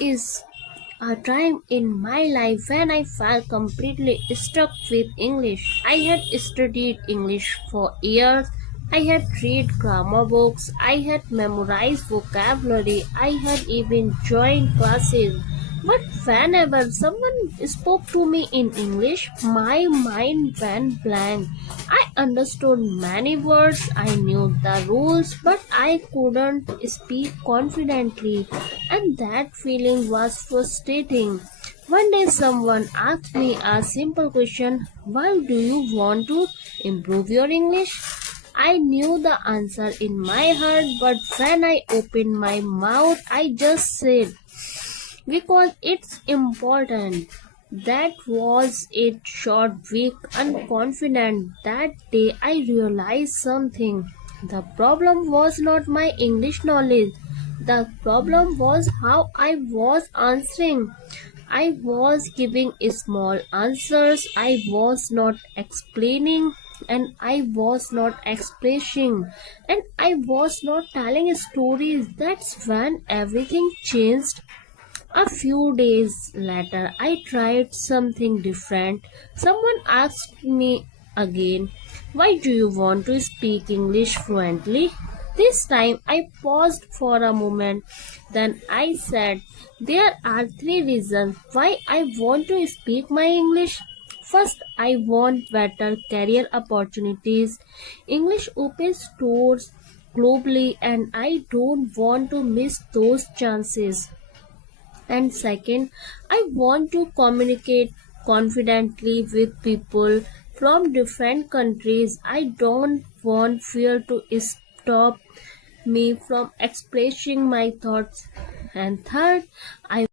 is a time in my life when I felt completely stuck with English. I had studied English for years. I had read grammar books. I had memorized vocabulary. I had even joined classes. But whenever someone spoke to me in English, my mind went blank. I understood many words, I knew the rules, but I couldn't speak confidently, and that feeling was frustrating. One day, someone asked me a simple question: why do you want to improve your English? I knew the answer in my heart, but when I opened my mouth, I just said, because it's important. That was it, short, weak, unconfident. That day I realized something. The problem was not my English knowledge. The problem was how I was answering. I was giving small answers. I was not explaining. And I was not expressing. And I was not telling stories. That's when everything changed. A few days later, I tried something different. Someone asked me again, why do you want to speak English fluently? This time I paused for a moment. Then I said, there are three reasons why I want to speak my English. First, I want better career opportunities. English opens doors globally, and I don't want to miss those chances. And second, I want to communicate confidently with people from different countries. I don't want fear to stop me from expressing my thoughts. And third, I